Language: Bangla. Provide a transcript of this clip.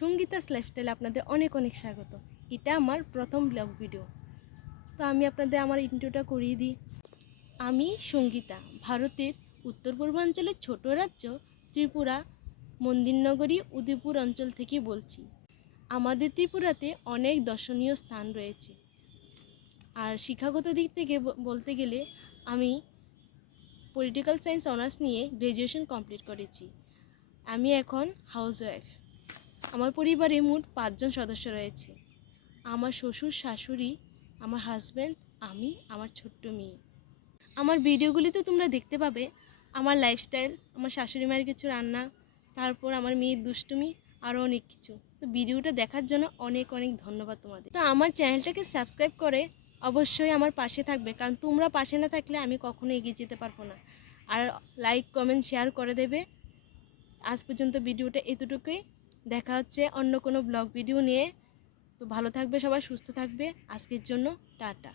সঙ্গীতাস লাইফস্টাইলে আপনাদের অনেক অনেক স্বাগত। এটা আমার প্রথম ব্লগ ভিডিও। তো আমি আপনাদের আমার ইন্ট্রোটা করিয়ে দিই। আমি সঙ্গীতা, ভারতের উত্তর পূর্বাঞ্চলের ছোট রাজ্য ত্রিপুরা মন্দিরনগরী উদয়পুর অঞ্চল থেকে বলছি। আমাদের ত্রিপুরাতে অনেক দর্শনীয় স্থান রয়েছে। আর শিক্ষাগত দিক থেকে বলতে গেলে আমি পলিটিক্যাল সায়েন্স অনার্স নিয়ে গ্র্যাজুয়েশন কমপ্লিট করেছি। আমি এখন হাউসওয়াইফ। আমার পরিবারে মোট 5 জন সদস্য রয়েছে। আমার শ্বশুর, শাশুড়ি, আমার হাজব্যান্ড, আমি, আমার ছোট্ট মেয়ে। আমার ভিডিওগুলিতে তোমরা দেখতে পাবে আমার লাইফস্টাইল, আমার শাশুড়ি মায়ের কিছু রান্না, তারপর আমার মেয়ের দুষ্টুমি, আরও অনেক কিছু। তো ভিডিওটা দেখার জন্য অনেক অনেক ধন্যবাদ তোমাদের। তো আমার চ্যানেলটাকে সাবস্ক্রাইব করে অবশ্যই আমার পাশে থাকবে, কারণ তোমরা পাশে না থাকলে আমি কখনো এগিয়ে যেতে পারবো না। আর লাইক, কমেন্ট, শেয়ার করে দেবে। আজ পর্যন্ত ভিডিওটা এতটুকুই। দেখা হচ্ছে অন্য কোনো ব্লগ ভিডিও নিয়ে। তো ভালো থাকবে সবাই, সুস্থ থাকবে। আজকের জন্য টাটা।